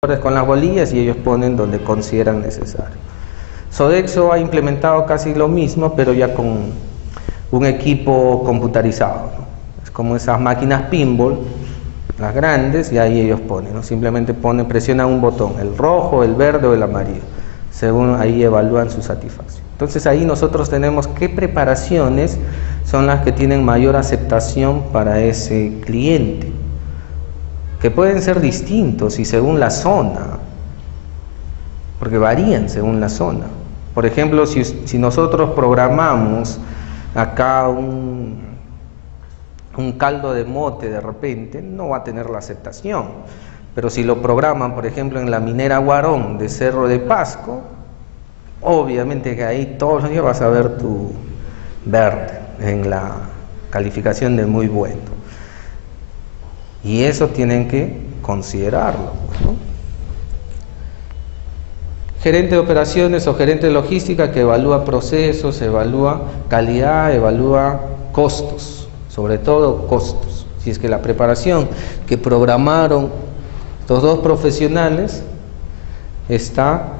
con las bolillas y ellos ponen donde consideran necesario. Sodexo ha implementado casi lo mismo, pero ya con un equipo computarizado, ¿no? Es como esas máquinas pinball, las grandes, y ahí ellos ponen, ¿no? Simplemente presionan un botón, el rojo, el verde o el amarillo, según ahí evalúan su satisfacción. Entonces ahí nosotros tenemos qué preparaciones son las que tienen mayor aceptación para ese cliente, que pueden ser distintos y según la zona, porque varían según la zona. Por ejemplo, si nosotros programamos acá un caldo de mote, de repente no va a tener la aceptación, pero si lo programan, por ejemplo, en la minera Guarón de Cerro de Pasco, obviamente que ahí todos los días vas a ver tu verde en la calificación de muy bueno. Y eso tienen que considerarlo, ¿no? Gerente de operaciones o gerente de logística que evalúa procesos, evalúa calidad, evalúa costos, sobre todo costos. Si es que la preparación que programaron los dos profesionales está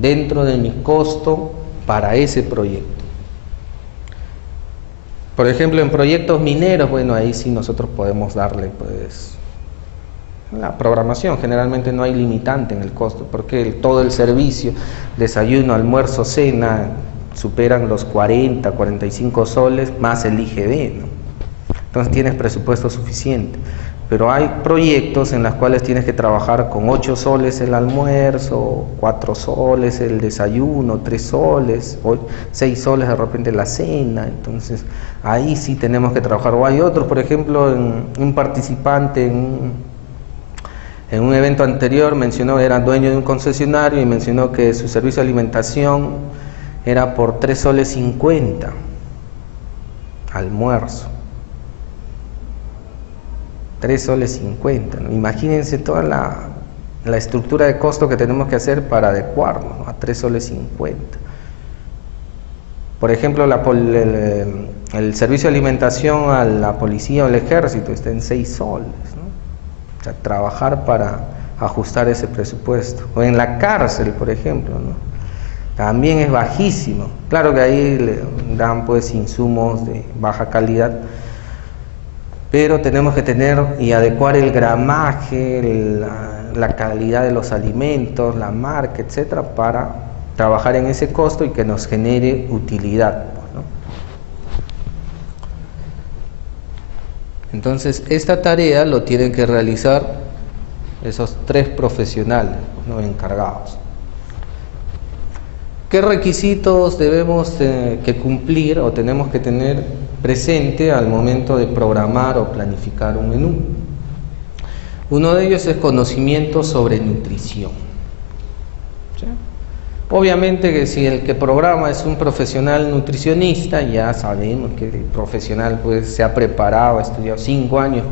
dentro de mi costo para ese proyecto. Por ejemplo, en proyectos mineros, bueno, ahí sí nosotros podemos darle, pues, la programación. Generalmente no hay limitante en el costo, porque todo el servicio, desayuno, almuerzo, cena, superan los 40, 45 soles, más el IGB, ¿no? Entonces tienes presupuesto suficiente. Pero hay proyectos en los cuales tienes que trabajar con 8 soles el almuerzo, 4 soles el desayuno, 3 soles, 6 soles de repente la cena. Entonces ahí sí tenemos que trabajar. O hay otros, por ejemplo, un participante en un evento anterior mencionó, era dueño de un concesionario y mencionó que su servicio de alimentación era por 3 soles 50 almuerzo. 3 soles 50, ¿no? Imagínense toda la estructura de costo que tenemos que hacer para adecuarnos, ¿no?, a 3 soles 50. Por ejemplo, el servicio de alimentación a la policía o al ejército está en 6 soles, ¿no? O sea, trabajar para ajustar ese presupuesto. O en la cárcel, por ejemplo, ¿no?, también es bajísimo. Claro que ahí le dan pues insumos de baja calidad, pero tenemos que tener y adecuar el gramaje, la calidad de los alimentos, la marca, etcétera, para trabajar en ese costo y que nos genere utilidad, ¿no? Entonces, esta tarea lo tienen que realizar esos 3 profesionales, ¿no?, encargados. ¿Qué requisitos debemos que cumplir o tenemos que tener presente al momento de programar o planificar un menú? Uno de ellos es conocimiento sobre nutrición, ¿sí? Obviamente que si el que programa es un profesional nutricionista, ya sabemos que el profesional pues se ha preparado, ha estudiado 5 años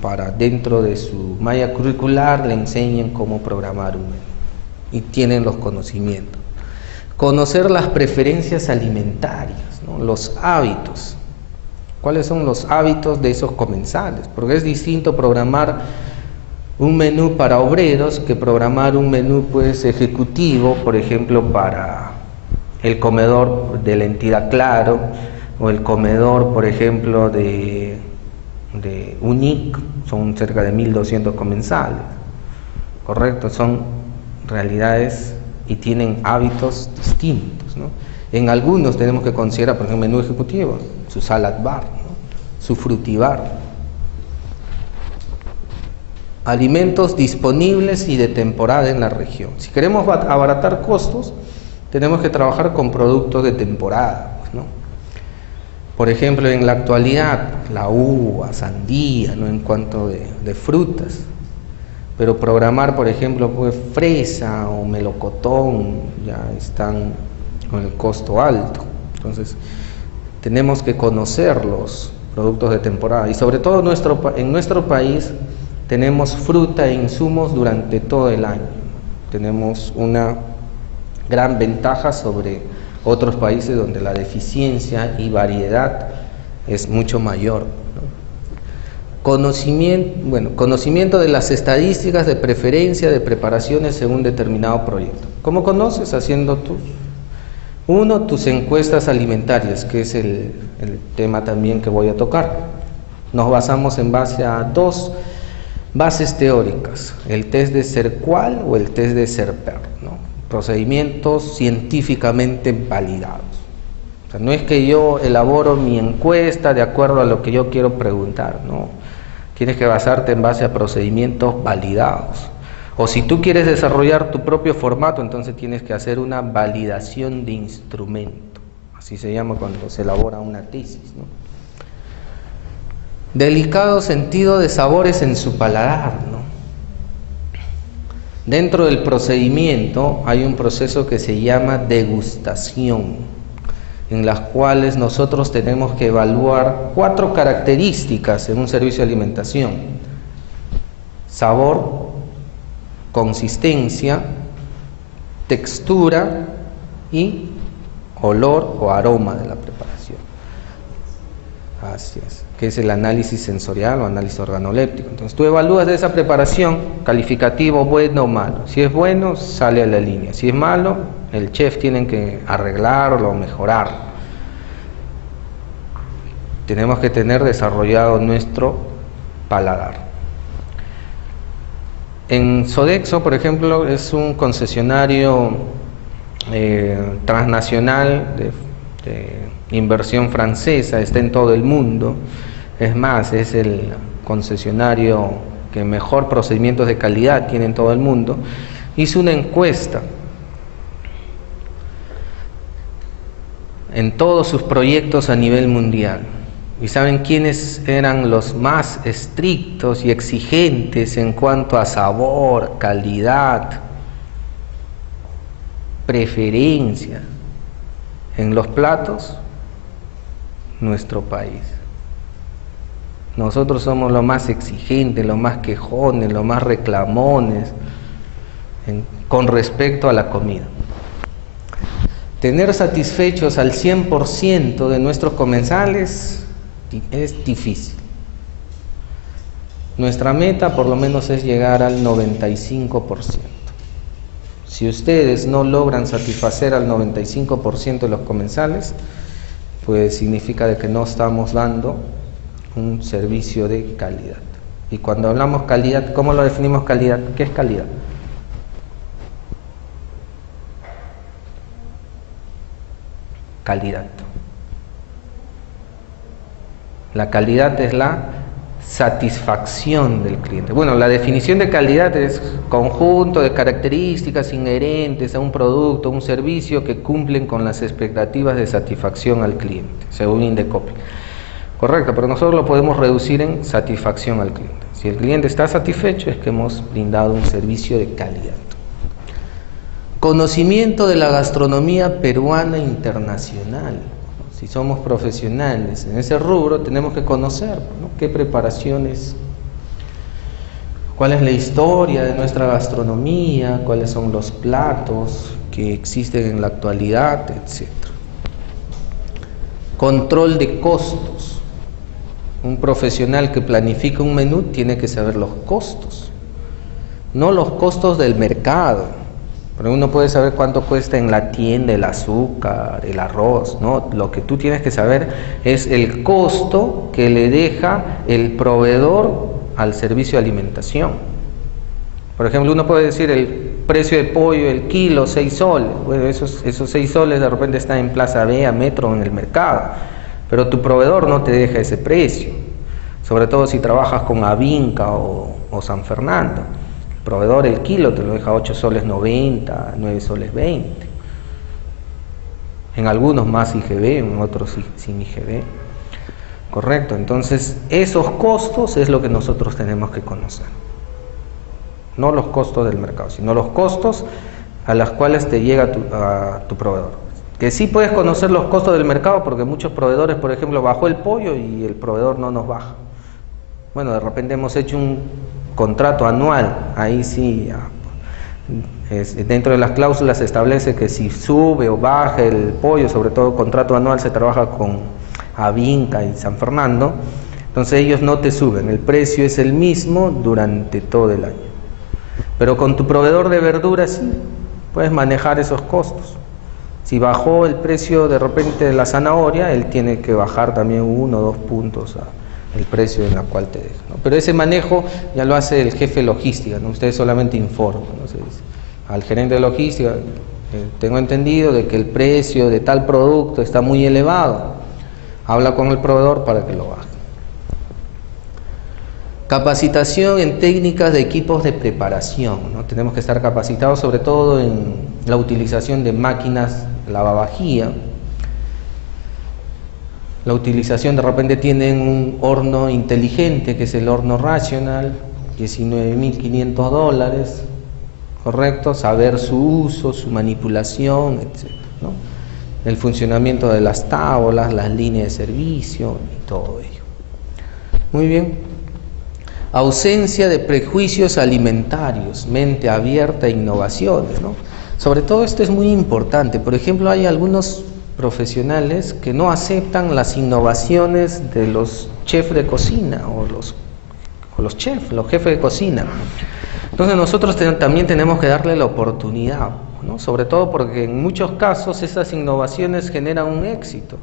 para dentro de su malla curricular le enseñen cómo programar un menú y tienen los conocimientos. Conocer las preferencias alimentarias, ¿no?, los hábitos. ¿Cuáles son los hábitos de esos comensales? Porque es distinto programar un menú para obreros que programar un menú pues ejecutivo, por ejemplo, para el comedor de la entidad Claro o el comedor, por ejemplo, de UNIC. Son cerca de 1200 comensales, ¿correcto? Son realidades y tienen hábitos distintos, ¿no? En algunos tenemos que considerar, por ejemplo, el menú ejecutivo, su salad bar, ¿no?, su frutibar. Alimentos disponibles y de temporada en la región. Si queremos abaratar costos, tenemos que trabajar con productos de temporada, ¿no? Por ejemplo, en la actualidad, la uva, sandía, ¿no?, en cuanto de frutas. Pero programar, por ejemplo, pues fresa o melocotón ya están con el costo alto. Entonces, tenemos que conocer los productos de temporada. Y sobre todo en nuestro país tenemos fruta e insumos durante todo el año. Tenemos una gran ventaja sobre otros países donde la deficiencia y variedad es mucho mayor, ¿no? Conocimiento de las estadísticas de preferencia de preparaciones según determinado proyecto. ¿Cómo conoces? Haciendo tus encuestas alimentarias, que es el tema también que voy a tocar. Nos basamos en base a dos bases teóricas, el test de CERCUAL o el test de CERPER, ¿no? Procedimientos científicamente validados. O sea, no es que yo elaboro mi encuesta de acuerdo a lo que yo quiero preguntar, no. Tienes que basarte en base a procedimientos validados. O si tú quieres desarrollar tu propio formato, entonces tienes que hacer una validación de instrumento. Así se llama cuando se elabora una tesis, ¿no? Delicado sentido de sabores en su paladar, ¿no? Dentro del procedimiento hay un proceso que se llama degustación, en las cuales nosotros tenemos que evaluar 4 características en un servicio de alimentación: sabor, consistencia, textura y olor o aroma de la preparación. Así es, que es el análisis sensorial o análisis organoléptico. Entonces tú evalúas de esa preparación, calificativo bueno o malo. Si es bueno, sale a la línea. Si es malo, el chef tiene que arreglarlo o mejorarlo. Tenemos que tener desarrollado nuestro paladar. En Sodexo, por ejemplo, es un concesionario transnacional de inversión francesa, está en todo el mundo. Es más, es el concesionario que mejor procedimientos de calidad tiene en todo el mundo. Hizo una encuesta en todos sus proyectos a nivel mundial. ¿Y saben quiénes eran los más estrictos y exigentes en cuanto a sabor, calidad, preferencia en los platos? Nuestro país. Nosotros somos los más exigentes, los más quejones, los más reclamones con respecto a la comida. Tener satisfechos al 100% de nuestros comensales es difícil. Nuestra meta por lo menos es llegar al 95%. Si ustedes no logran satisfacer al 95% de los comensales, pues significa de que no estamos dando un servicio de calidad. Y cuando hablamos calidad, ¿cómo lo definimos calidad? ¿Qué es calidad? Calidad. La calidad es la satisfacción del cliente. Bueno, la definición de calidad es conjunto de características inherentes a un producto, a un servicio que cumplen con las expectativas de satisfacción al cliente, según Indecopi. Correcto, pero nosotros lo podemos reducir en satisfacción al cliente. Si el cliente está satisfecho, es que hemos brindado un servicio de calidad. Conocimiento de la gastronomía peruana internacional. Si somos profesionales en ese rubro, tenemos que conocer, ¿no?, qué preparaciones, cuál es la historia de nuestra gastronomía, cuáles son los platos que existen en la actualidad, etc. Control de costos. Un profesional que planifica un menú tiene que saber los costos, no los costos del mercado. Pero uno puede saber cuánto cuesta en la tienda el azúcar, el arroz, ¿no? Lo que tú tienes que saber es el costo que le deja el proveedor al servicio de alimentación. Por ejemplo, uno puede decir el precio de pollo, el kilo, 6 soles. Bueno, esos 6 soles de repente están en Plaza Vea, Metro, en el mercado. Pero tu proveedor no te deja ese precio. Sobre todo si trabajas con Avinca o San Fernando. El proveedor el kilo te lo deja 8 soles 90, 9 soles 20. En algunos más IGB, en otros sin IGB. Correcto, entonces esos costos es lo que nosotros tenemos que conocer. No los costos del mercado, sino los costos a los cuales te llega a tu proveedor. Que sí puedes conocer los costos del mercado porque muchos proveedores, por ejemplo, bajó el pollo y el proveedor no nos baja. Bueno, de repente hemos hecho un contrato anual, ahí sí, dentro de las cláusulas se establece que si sube o baja el pollo, sobre todo contrato anual, se trabaja con Avinca y San Fernando, Entonces ellos no te suben, el precio es el mismo durante todo el año. Pero con tu proveedor de verduras sí, puedes manejar esos costos. Si bajó el precio de repente de la zanahoria, él tiene que bajar también 1 o 2 puntos el precio en el cual te deja, ¿no? Pero ese manejo ya lo hace el jefe de logística, ¿no? Ustedes solamente informan, ¿no? Al gerente de logística, tengo entendido de que el precio de tal producto está muy elevado, habla con el proveedor para que lo baje. Capacitación en técnicas de equipos de preparación, ¿no? Tenemos que estar capacitados sobre todo en la utilización de máquinas lavavajilla. La utilización, de repente tienen un horno inteligente que es el horno Rational, $19.500, correcto, saber su uso, su manipulación, etc., ¿no? El funcionamiento de las tablas, las líneas de servicio y todo ello. Muy bien. Ausencia de prejuicios alimentarios, mente abierta a innovaciones, ¿no? Sobre todo esto es muy importante. Por ejemplo, hay algunos profesionales que no aceptan las innovaciones de los chefs de cocina o los chefs, los jefes de cocina. Entonces nosotros también tenemos que darle la oportunidad, ¿no? Sobre todo porque en muchos casos esas innovaciones generan un éxito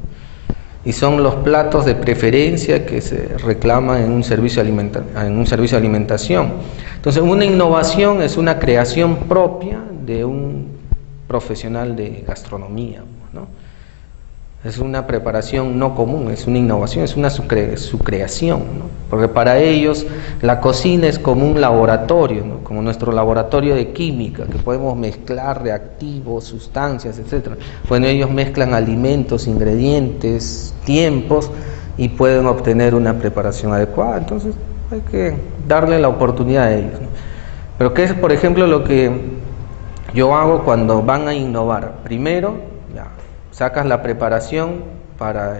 y son los platos de preferencia que se reclaman en un servicio de alimentación. Entonces una innovación es una creación propia de un profesional de gastronomía, ¿no? Es una preparación no común, es una innovación, es su creación, ¿no? Porque para ellos la cocina es como un laboratorio, ¿no? Como nuestro laboratorio de química, que podemos mezclar reactivos, sustancias, etc. Bueno, ellos mezclan alimentos, ingredientes, tiempos y pueden obtener una preparación adecuada. Entonces hay que darle la oportunidad a ellos, ¿no? Pero ¿qué es, por ejemplo, lo que yo hago cuando van a innovar? Primero, sacas la preparación para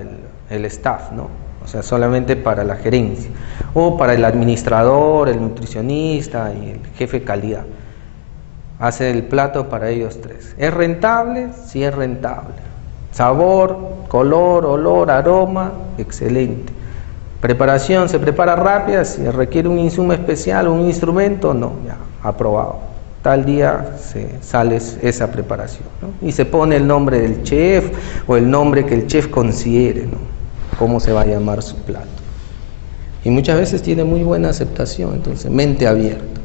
el staff, ¿no? O sea, solamente para la gerencia, o para el administrador, el nutricionista y el jefe de calidad. Hace el plato para ellos tres. ¿Es rentable? Sí, es rentable. Sabor, color, olor, aroma, excelente. Preparación, ¿se prepara rápida? Si requiere un insumo especial o un instrumento, no, ya, aprobado. Tal día sale esa preparación, ¿no? Y se pone el nombre del chef o el nombre que el chef considere, ¿no? Cómo se va a llamar su plato. Y muchas veces tiene muy buena aceptación, entonces mente abierta.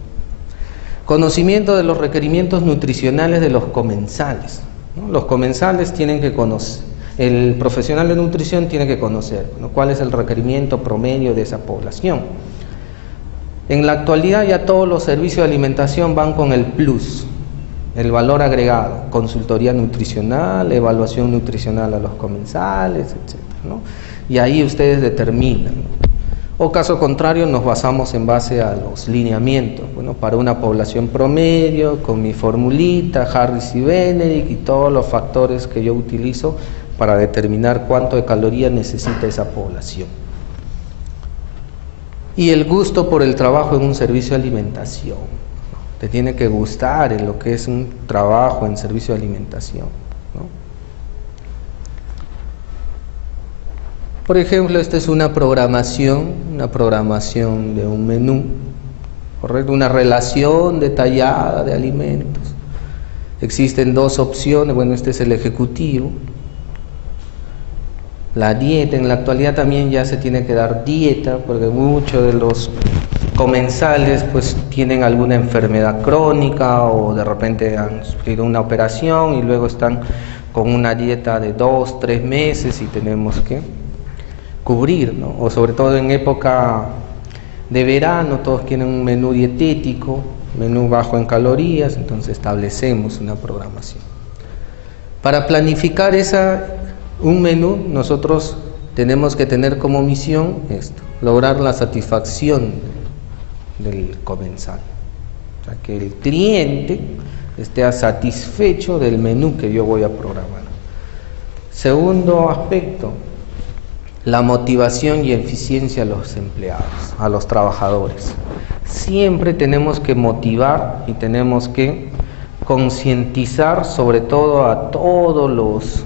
Conocimiento de los requerimientos nutricionales de los comensales, ¿no? Los comensales tienen que conocer, el profesional de nutrición tiene que conocer, ¿no? Cuál es el requerimiento promedio de esa población. En la actualidad ya todos los servicios de alimentación van con el plus, el valor agregado, consultoría nutricional, evaluación nutricional a los comensales, etc., ¿no? Y ahí ustedes determinan, ¿no? O caso contrario, nos basamos en base a los lineamientos, bueno, para una población promedio, con mi formulita, Harris y Benedict y todos los factores que yo utilizo para determinar cuánto de calorías necesita esa población. Y el gusto por el trabajo en un servicio de alimentación. Te tiene que gustar en lo que es un trabajo en servicio de alimentación, ¿no? Por ejemplo, esta es una programación de un menú, ¿correcto? Una relación detallada de alimentos. Existen dos opciones, bueno, este es el ejecutivo. La dieta, en la actualidad también ya se tiene que dar dieta, porque muchos de los comensales pues tienen alguna enfermedad crónica o de repente han sufrido una operación y luego están con una dieta de 2, 3 meses y tenemos que cubrir, ¿no? O sobre todo en época de verano, todos quieren un menú dietético, menú bajo en calorías, entonces establecemos una programación. Para planificar un menú, nosotros tenemos que tener como misión esto, lograr la satisfacción del comensal, o sea, que el cliente esté satisfecho del menú que yo voy a programar. Segundo aspecto, la motivación y eficiencia a los empleados, a los trabajadores. Siempre tenemos que motivar y tenemos que concientizar sobre todo a todos los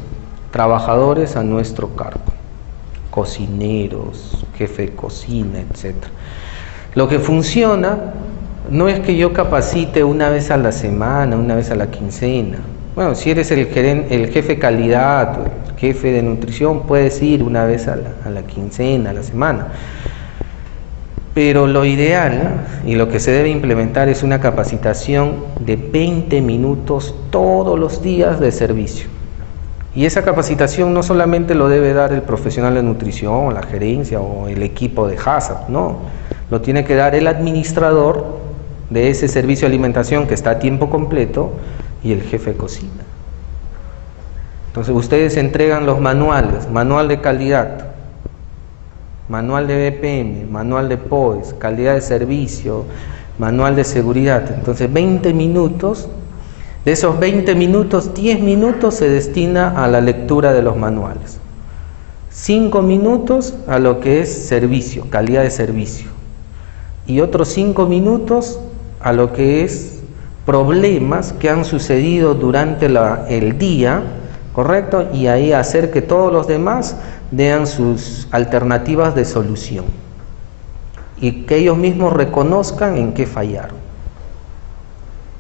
trabajadores a nuestro cargo, cocineros, jefe de cocina, etc. Lo que funciona no es que yo capacite una vez a la semana, una vez a la quincena. Bueno, si eres el jefe de calidad, el jefe de nutrición, puedes ir una vez a la quincena, a la semana. Pero lo ideal y lo que se debe implementar es una capacitación de 20 minutos todos los días de servicio. Y esa capacitación no solamente lo debe dar el profesional de nutrición, o la gerencia o el equipo de HACCP, no. Lo tiene que dar el administrador de ese servicio de alimentación que está a tiempo completo y el jefe de cocina. Entonces ustedes entregan los manuales, manual de calidad, manual de BPM, manual de POES, calidad de servicio, manual de seguridad. Entonces 20 minutos, de esos 20 minutos, 10 minutos se destina a la lectura de los manuales. 5 minutos a lo que es servicio, calidad de servicio. Y otros 5 minutos a lo que es problemas que han sucedido durante el día, ¿correcto? Y ahí hacer que todos los demás den sus alternativas de solución y que ellos mismos reconozcan en qué fallaron,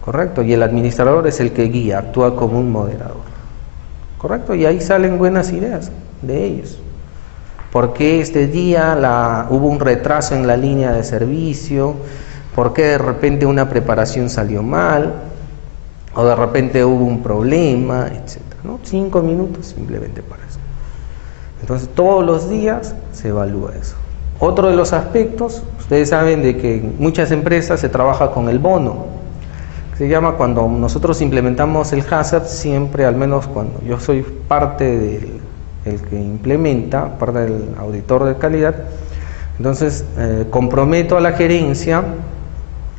¿correcto? Y el administrador es el que guía, actúa como un moderador, ¿correcto? Y ahí salen buenas ideas de ellos. ¿Por qué este día hubo un retraso en la línea de servicio? ¿Por qué de repente una preparación salió mal? ¿O de repente hubo un problema, etcétera, ¿no? 5 minutos simplemente para eso. Entonces todos los días se evalúa eso. Otro de los aspectos, ustedes saben de que en muchas empresas se trabaja con el bono. Se llama, cuando nosotros implementamos el HACCP, siempre, al menos cuando yo soy parte del que implementa, parte del auditor de calidad, entonces comprometo a la gerencia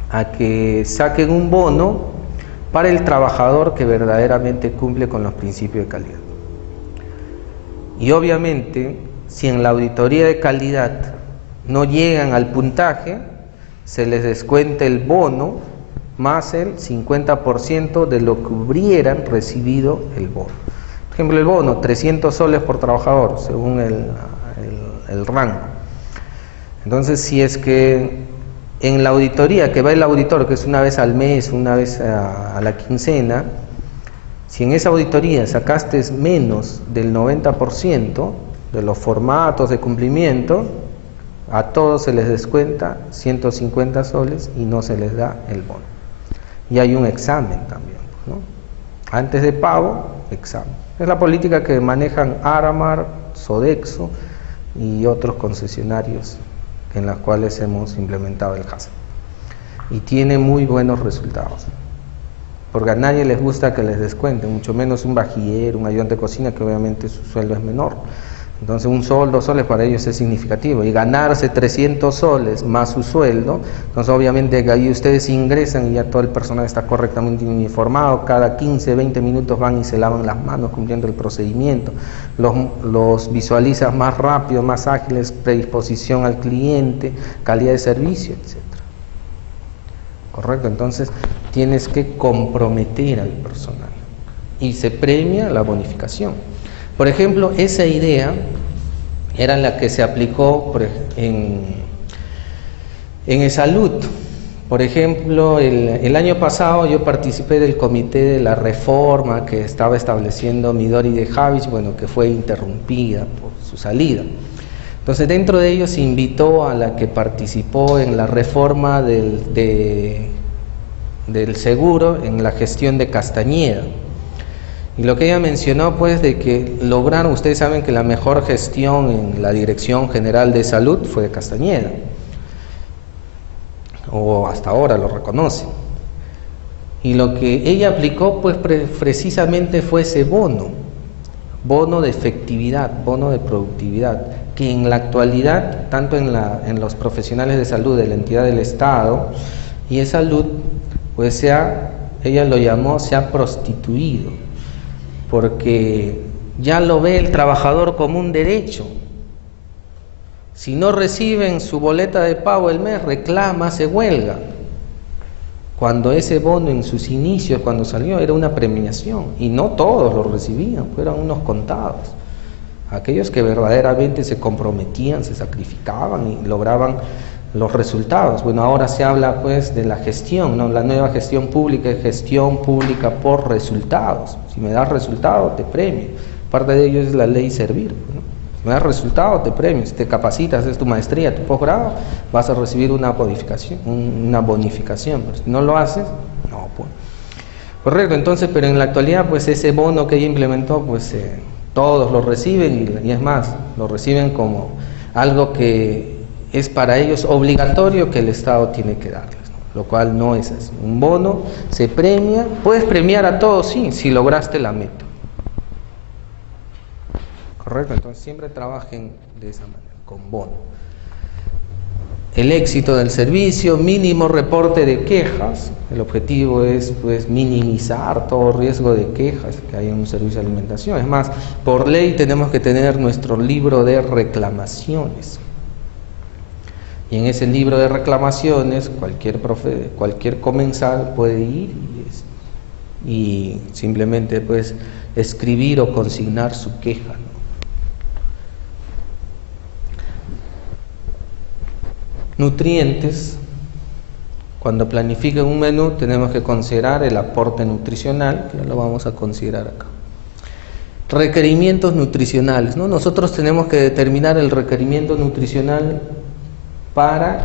a que saquen un bono para el trabajador que verdaderamente cumple con los principios de calidad. Y obviamente, si en la auditoría de calidad no llegan al puntaje, se les descuenta el bono más el 50% de lo que hubieran recibido el bono. Por ejemplo, el bono, 300 soles por trabajador, según el rango. Entonces, si es que en la auditoría, que va el auditor, que es una vez al mes, una vez a la quincena, si en esa auditoría sacaste menos del 90% de los formatos de cumplimiento, a todos se les descuenta 150 soles y no se les da el bono. Y hay un examen también, ¿no? Antes de pago, examen. Es la política que manejan Aramar, Sodexo y otros concesionarios en las cuales hemos implementado el HACCP. Y tiene muy buenos resultados. Porque a nadie les gusta que les descuenten, mucho menos un vajillero, un ayudante de cocina, que obviamente su sueldo es menor. Entonces 1 sol, 2 soles para ellos es significativo. Y ganarse 300 soles más su sueldo, entonces obviamente que ahí ustedes ingresan y ya todo el personal está correctamente uniformado, cada 15, 20 minutos van y se lavan las manos cumpliendo el procedimiento, los visualizas más rápido, más ágiles, predisposición al cliente, calidad de servicio, etc. ¿Correcto? Entonces tienes que comprometer al personal y se premia la bonificación. Por ejemplo, esa idea era la que se aplicó en salud. Por ejemplo, el año pasado yo participé del comité de la reforma que estaba estableciendo Midori de Javich, bueno, que fue interrumpida por su salida. Entonces, dentro de ellos se invitó a la que participó en la reforma del seguro en la gestión de Castañeda. Y lo que ella mencionó, pues, de que lograron, ustedes saben que la mejor gestión en la Dirección General de Salud fue de Castañeda, o hasta ahora lo reconocen. Y lo que ella aplicó, pues, precisamente fue ese bono de efectividad, bono de productividad, que en la actualidad, tanto en los profesionales de salud de la entidad del Estado y de salud, pues ella lo llamó, se ha prostituido, porque ya lo ve el trabajador como un derecho. Si no reciben su boleta de pago el mes, reclama, se huelga. Cuando ese bono en sus inicios, cuando salió, era una premiación, y no todos lo recibían, eran unos contados. aquellos que verdaderamente se comprometían, se sacrificaban y lograban los resultados. Bueno, ahora se habla pues de la gestión, ¿no? La nueva gestión pública es gestión pública por resultados. Si me das resultados, te premio. Parte de ello es la ley Servir, ¿no? Si me das resultados, te premio. Si te capacitas, es tu maestría, tu posgrado, vas a recibir una bonificación. Pero si no lo haces, no, pues. Correcto, entonces, pero en la actualidad, pues ese bono que ella implementó, pues todos lo reciben y es más, lo reciben como algo que es para ellos obligatorio que el Estado tiene que darles, ¿no? Lo cual no es así. Un bono se premia, puedes premiar a todos, sí, si lograste la meta. Correcto, entonces siempre trabajen de esa manera, con bono. El éxito del servicio, mínimo reporte de quejas. El objetivo es pues minimizar todo riesgo de quejas que hay en un servicio de alimentación. Es más, por ley tenemos que tener nuestro libro de reclamaciones. Y en ese libro de reclamaciones cualquier comensal puede ir y simplemente pues escribir o consignar su queja, ¿no? Nutrientes. Cuando planifiquen un menú tenemos que considerar el aporte nutricional, que lo vamos a considerar acá. Requerimientos nutricionales, ¿no? Nosotros tenemos que determinar el requerimiento nutricional para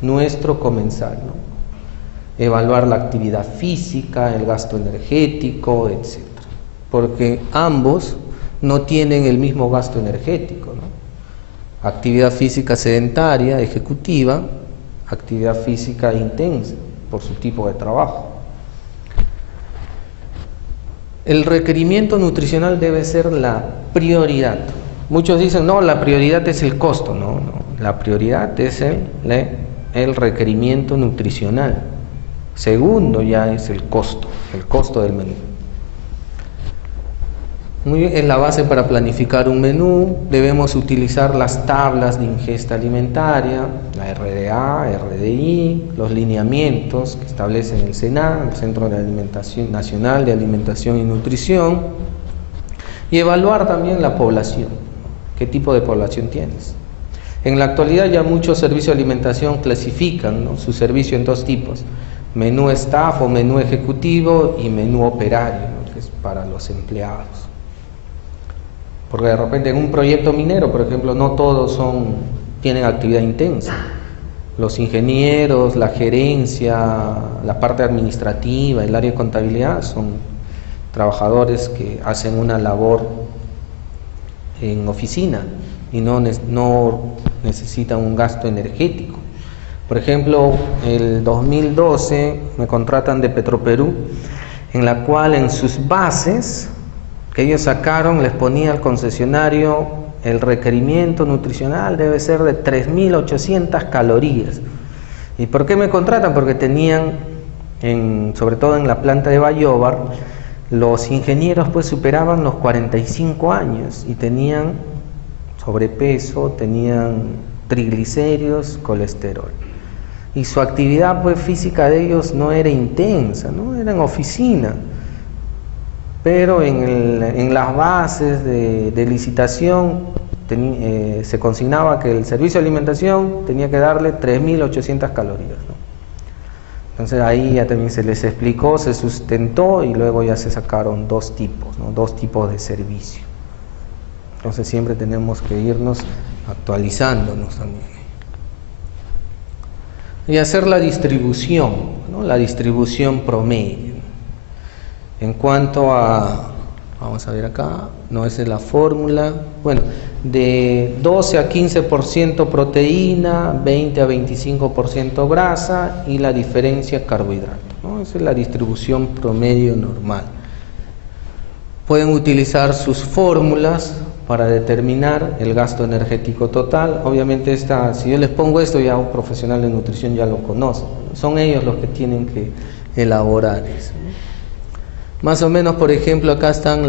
nuestro comensal, ¿no? Evaluar la actividad física, el gasto energético, etc. Porque ambos no tienen el mismo gasto energético, ¿no? Actividad física sedentaria, ejecutiva, actividad física intensa, por su tipo de trabajo. El requerimiento nutricional debe ser la prioridad. Muchos dicen, no, la prioridad es el costo. No, la prioridad es el requerimiento nutricional. Segundo ya es el costo del menú. Muy bien, es la base para planificar un menú. Debemos utilizar las tablas de ingesta alimentaria, la RDA, RDI, los lineamientos que establecen el CENA, el Centro de Alimentación Nacional de Alimentación y Nutrición, y evaluar también la población. ¿Qué tipo de población tienes? En la actualidad ya muchos servicios de alimentación clasifican, ¿no?, su servicio en dos tipos: menú staff o menú ejecutivo y menú operario, ¿no?, que es para los empleados. Porque de repente en un proyecto minero, por ejemplo, no todos tienen actividad intensa. Los ingenieros, la gerencia, la parte administrativa, el área de contabilidad son trabajadores que hacen una labor en oficina y no necesitan un gasto energético. Por ejemplo, el 2012 me contratan de Petroperú, en la cual en sus bases que ellos sacaron les ponía al concesionario el requerimiento nutricional debe ser de 3.800 calorías. ¿Y por qué me contratan? Porque tenían, sobre todo en la planta de Bayóvar, los ingenieros pues superaban los 45 años y tenían sobrepeso, tenían triglicéridos, colesterol. Y su actividad pues física de ellos no era intensa, ¿no? Era en oficina. Pero en las bases de licitación se consignaba que el servicio de alimentación tenía que darle 3.800 calorías, ¿no? Entonces ahí ya también se les explicó, se sustentó y luego ya se sacaron dos tipos, ¿no?, dos tipos de servicio. Entonces siempre tenemos que irnos actualizándonos también. Y hacer la distribución, ¿no?, la distribución promedio. En cuanto a, vamos a ver acá, no, esa es la fórmula, bueno, de 12 a 15% proteína, 20 a 25% grasa y la diferencia carbohidrato, ¿no? Esa es la distribución promedio normal. Pueden utilizar sus fórmulas para determinar el gasto energético total. Obviamente si yo les pongo esto, ya un profesional de nutrición ya lo conoce, ¿no? Son ellos los que tienen que elaborar eso, ¿no? Más o menos, por ejemplo, acá están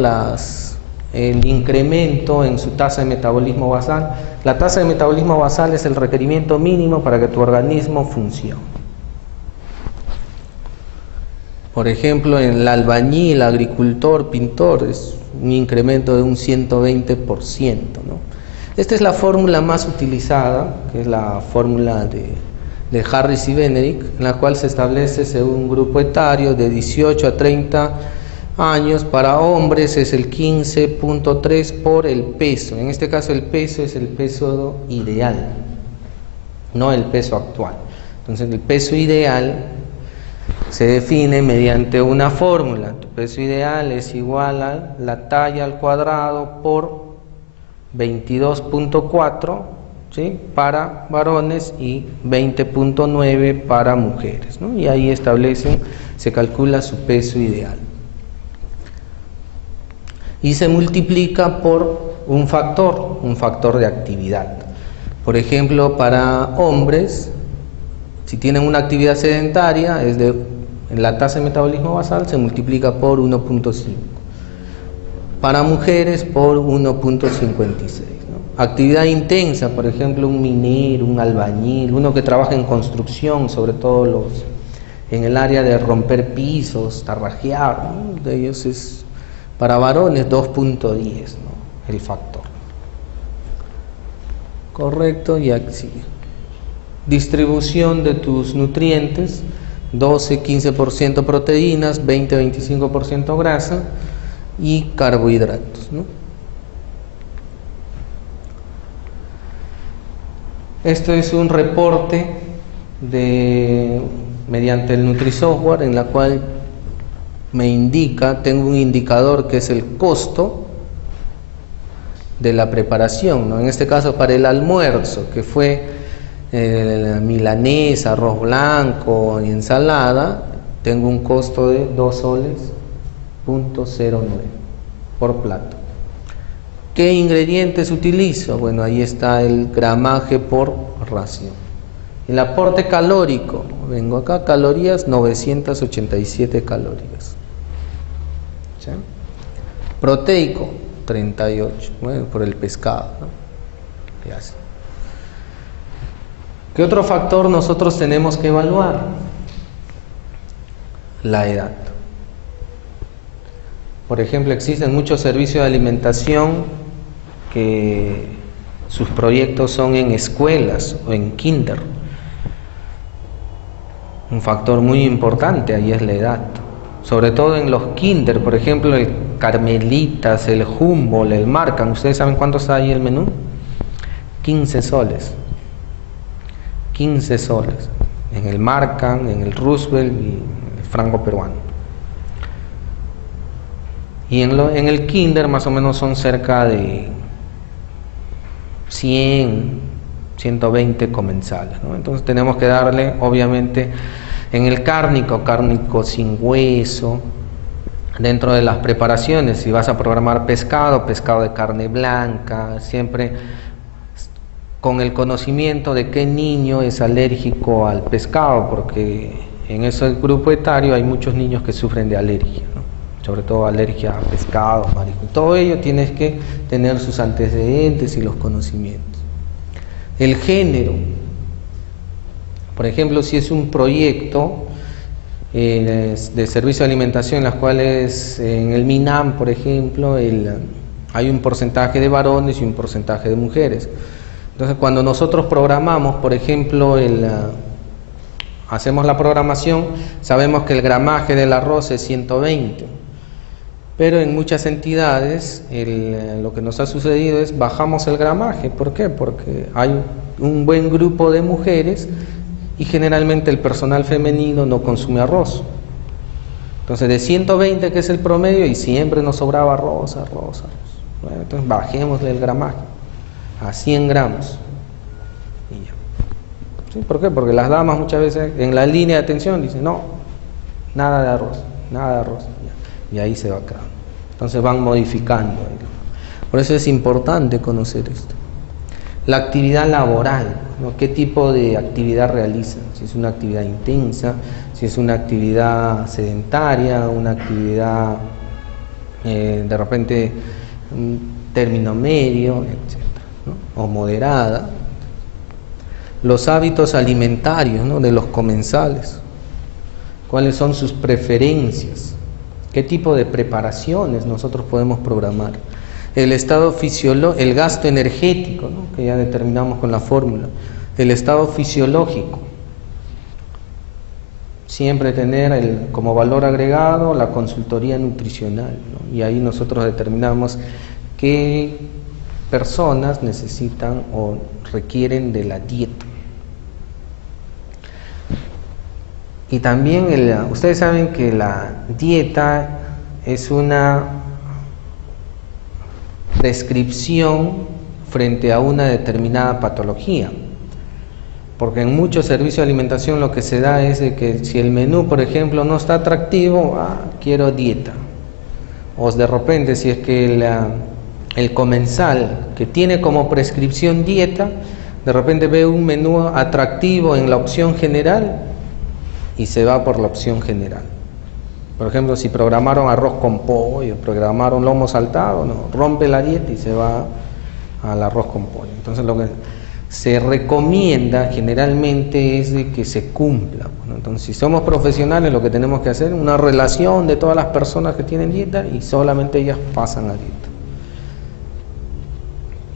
el incremento en su tasa de metabolismo basal. La tasa de metabolismo basal es el requerimiento mínimo para que tu organismo funcione. Por ejemplo, en el albañil, agricultor, pintor, es un incremento de un 120%, ¿no? Esta es la fórmula más utilizada, que es la fórmula de Harris y Benedict, en la cual se establece según un grupo etario de 18 a 30 años. Para hombres es el 15.3 por el peso. En este caso el peso es el peso ideal, no el peso actual. Entonces el peso ideal se define mediante una fórmula. Tu peso ideal es igual a la talla al cuadrado por 22.4, ¿sí?, para varones y 20.9 para mujeres, ¿no? Y ahí se calcula su peso ideal. Y se multiplica por un factor de actividad. Por ejemplo, para hombres, si tienen una actividad sedentaria, la tasa de metabolismo basal se multiplica por 1.5. Para mujeres por 1.56, ¿no? Actividad intensa, por ejemplo, un minero, un albañil, uno que trabaja en construcción, sobre todo en el área de romper pisos, tarrajear, ¿no? De ellos es, para varones, 2.10, ¿no?, el factor. Correcto, y aquí. Distribución de tus nutrientes: 12-15% proteínas, 20-25% grasa y carbohidratos, ¿no? Esto es un reporte mediante el NutriSoftware, en la cual me indica, tengo un indicador que es el costo de la preparación, ¿no? En este caso para el almuerzo, que fue milanesa, arroz blanco y ensalada, tengo un costo de 2 soles .09 por plato. ¿Qué ingredientes utilizo? Bueno, ahí está el gramaje por ración. El aporte calórico, vengo acá, calorías, 987 calorías. ¿Sí? Proteico, 38, bueno, por el pescado, ¿no? Gracias. ¿Qué otro factor nosotros tenemos que evaluar? La edad. Por ejemplo, existen muchos servicios de alimentación que sus proyectos son en escuelas o en kinder. Un factor muy importante ahí es la edad. Sobre todo en los kinder, por ejemplo, el Carmelitas, el Humboldt, el Markham. ¿Ustedes saben cuánto está ahí el menú? 15 soles. 15 soles. En el Markham, en el Roosevelt y el franco peruano. Y en el kinder más o menos son cerca de 100, 120 comensales, ¿no? Entonces tenemos que darle, obviamente, en el cárnico sin hueso. Dentro de las preparaciones, si vas a programar pescado de carne blanca, siempre con el conocimiento de qué niño es alérgico al pescado, porque en ese grupo etario hay muchos niños que sufren de alergia, ¿no? Sobre todo alergia a pescado, marisco. Todo ello tienes que tener sus antecedentes y los conocimientos. El género. Por ejemplo, si es un proyecto de servicio de alimentación, en las cuales en el MINAM, por ejemplo, hay un porcentaje de varones y un porcentaje de mujeres. Entonces, cuando nosotros programamos, por ejemplo, hacemos la programación, sabemos que el gramaje del arroz es 120. Pero en muchas entidades lo que nos ha sucedido es bajamos el gramaje. ¿Por qué? Porque hay un buen grupo de mujeres y generalmente el personal femenino no consume arroz. Entonces de 120, que es el promedio, y siempre nos sobraba arroz. Bueno, entonces bajémosle el gramaje a 100 gramos. Y ya. ¿Sí? ¿Por qué? Porque las damas muchas veces en la línea de atención dicen, no, nada de arroz. Y ahí se va quedando. Entonces van modificando. Por eso es importante conocer esto. La actividad laboral, ¿no? ¿Qué tipo de actividad realizan? Si es una actividad intensa, si es una actividad sedentaria, una actividad de repente un término medio, etc., ¿no? O moderada. Los hábitos alimentarios, ¿no?, de los comensales. ¿Cuáles son sus preferencias? ¿Qué tipo de preparaciones nosotros podemos programar? El estado fisiológico, el gasto energético, ¿no? Que ya determinamos con la fórmula. El estado fisiológico. Siempre tener como valor agregado la consultoría nutricional, ¿no? Y ahí nosotros determinamos qué personas necesitan o requieren de la dieta. Y también ustedes saben que la dieta es una prescripción frente a una determinada patología, porque en muchos servicios de alimentación lo que se da es de que si el menú, por ejemplo, no está atractivo, quiero dieta. O de repente, si es que el comensal que tiene como prescripción dieta, de repente ve un menú atractivo en la opción general y se va por la opción general. Por ejemplo, si programaron arroz con pollo, programaron lomo saltado, no, rompe la dieta y se va al arroz con pollo. Entonces lo que se recomienda generalmente es de que se cumpla. Bueno, entonces, si somos profesionales, lo que tenemos que hacer es una relación de todas las personas que tienen dieta y solamente ellas pasan a dieta.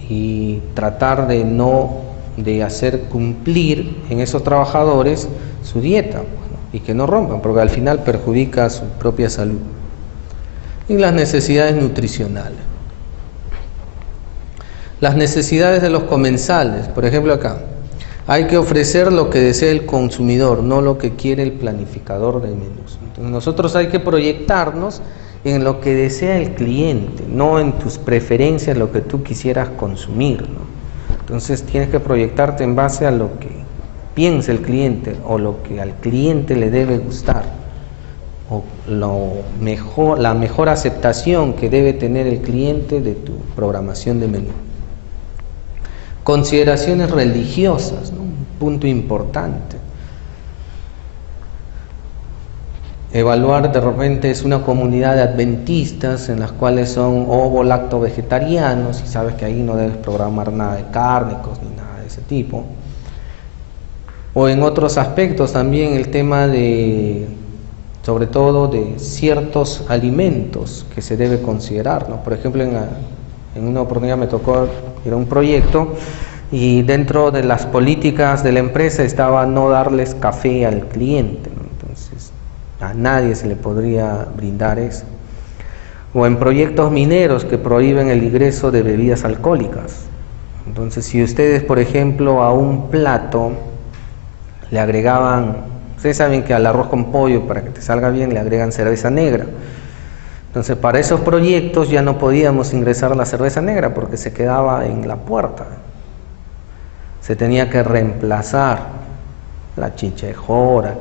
Y tratar de hacer cumplir en esos trabajadores su dieta, bueno, y que no rompan, porque al final perjudica a su propia salud. Y las necesidades nutricionales. Las necesidades de los comensales, por ejemplo acá, hay que ofrecer lo que desea el consumidor, no lo que quiere el planificador de menús. Entonces nosotros hay que proyectarnos en lo que desea el cliente, no en tus preferencias, lo que tú quisieras consumir, ¿no? Entonces tienes que proyectarte en base a lo que piensa el cliente o lo que al cliente le debe gustar, o la mejor aceptación que debe tener el cliente de tu programación de menú. Consideraciones religiosas, ¿no? Un punto importante. Evaluar, de repente es una comunidad de adventistas en las cuales son ovo-lacto vegetarianos y sabes que ahí no debes programar nada de cárnicos ni nada de ese tipo. O en otros aspectos también el tema sobre todo de ciertos alimentos que se debe considerar, ¿no? Por ejemplo, en una oportunidad me tocó ir a un proyecto y dentro de las políticas de la empresa estaba no darles café al cliente, ¿no? Entonces a nadie se le podría brindar eso. O en proyectos mineros que prohíben el ingreso de bebidas alcohólicas. Entonces, si ustedes, por ejemplo, a un plato le agregaban, ustedes saben que al arroz con pollo, para que te salga bien, le agregan cerveza negra. Entonces, para esos proyectos ya no podíamos ingresar la cerveza negra porque se quedaba en la puerta. Se tenía que reemplazar la chicha de jora,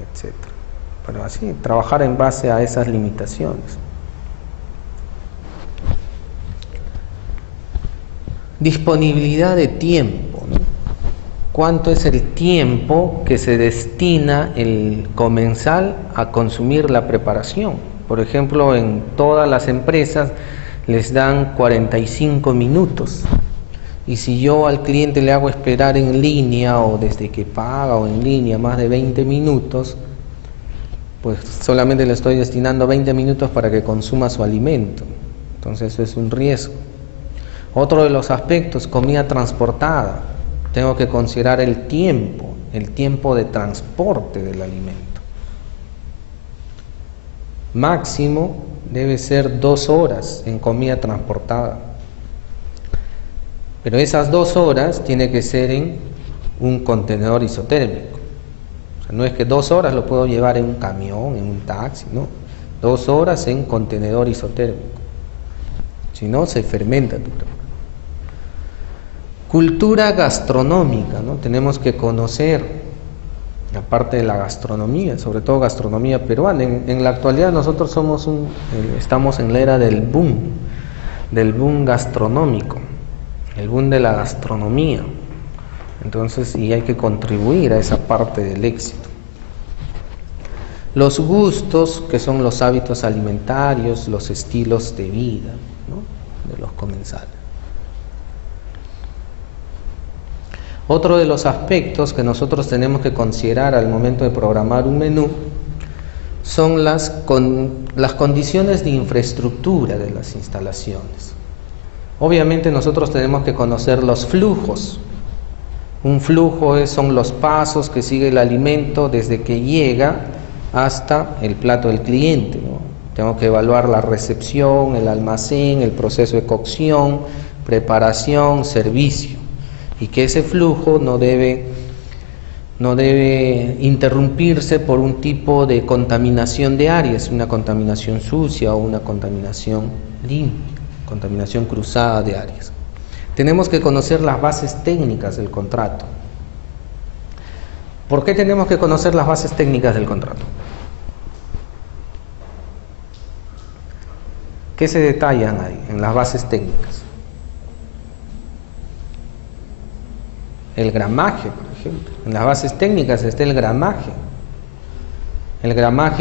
etc. Pero así, trabajar en base a esas limitaciones. Disponibilidad de tiempo, ¿no? ¿Cuánto es el tiempo que se destina el comensal a consumir la preparación? Por ejemplo, en todas las empresas les dan 45 minutos. Y si yo al cliente le hago esperar en línea o desde que paga o en línea más de 20 minutos, pues solamente le estoy destinando 20 minutos para que consuma su alimento. Entonces eso es un riesgo. Otro de los aspectos, comida transportada. Tengo que considerar el tiempo de transporte del alimento. Máximo debe ser 2 horas en comida transportada. Pero esas 2 horas tiene que ser en un contenedor isotérmico. O sea, no es que 2 horas lo puedo llevar en un camión, en un taxi, no. 2 horas en contenedor isotérmico. Si no, se fermenta tu trabajo. Cultura gastronómica, ¿no? Tenemos que conocer, aparte de la gastronomía, sobre todo gastronomía peruana. En la actualidad nosotros estamos en la era del boom gastronómico, el boom de la gastronomía. Entonces, y hay que contribuir a esa parte del éxito. Los gustos, que son los hábitos alimentarios, los estilos de vida, ¿no? De los comensales. Otro de los aspectos que nosotros tenemos que considerar al momento de programar un menú son las condiciones de infraestructura de las instalaciones. Obviamente nosotros tenemos que conocer los flujos. Un flujo son los pasos que sigue el alimento desde que llega hasta el plato del cliente, ¿no? Tengo que evaluar la recepción, el almacén, el proceso de cocción, preparación, servicio, y que ese flujo no debe interrumpirse por un tipo de contaminación de áreas, una contaminación sucia o una contaminación limpia, contaminación cruzada de áreas. Tenemos que conocer las bases técnicas del contrato. ¿Por qué tenemos que conocer las bases técnicas del contrato? ¿Qué se detallan ahí en las bases técnicas? El gramaje, por ejemplo. En las bases técnicas está el gramaje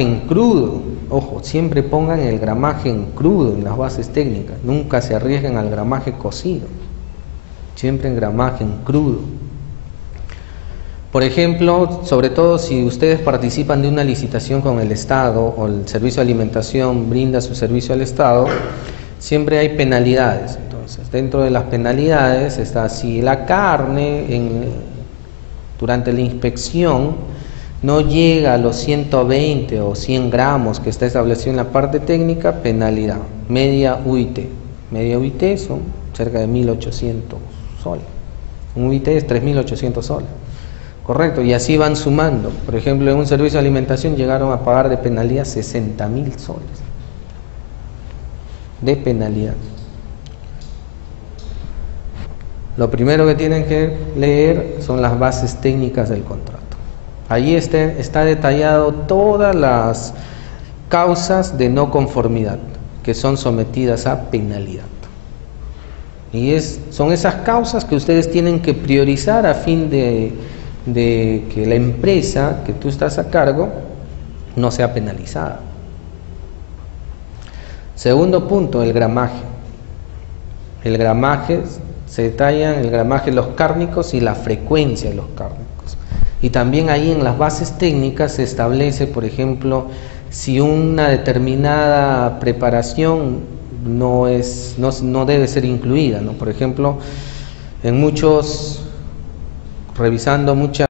en crudo. Ojo, siempre pongan el gramaje en crudo en las bases técnicas. Nunca se arriesguen al gramaje cocido. Siempre en gramaje en crudo. Por ejemplo, sobre todo si ustedes participan de una licitación con el Estado o el Servicio de Alimentación brinda su servicio al Estado, siempre hay penalidades. Entonces, dentro de las penalidades está si la carne durante la inspección no llega a los 120 o 100 gramos que está establecido en la parte técnica, penalidad, media UIT. Media UIT son cerca de 1.800 soles. Un UIT es 3.800 soles. Correcto, y así van sumando. Por ejemplo, en un servicio de alimentación llegaron a pagar de penalidad 60.000 soles. De penalidad. Lo primero que tienen que leer son las bases técnicas del contrato. Allí está detallado todas las causas de no conformidad que son sometidas a penalidad. Y son esas causas que ustedes tienen que priorizar a fin de que la empresa que tú estás a cargo no sea penalizada. Segundo punto, el gramaje. El gramaje se detallan el gramaje de los cárnicos y la frecuencia de los cárnicos. Y también ahí en las bases técnicas se establece, por ejemplo, si una determinada preparación no debe ser incluida, ¿no? Por ejemplo, revisando muchas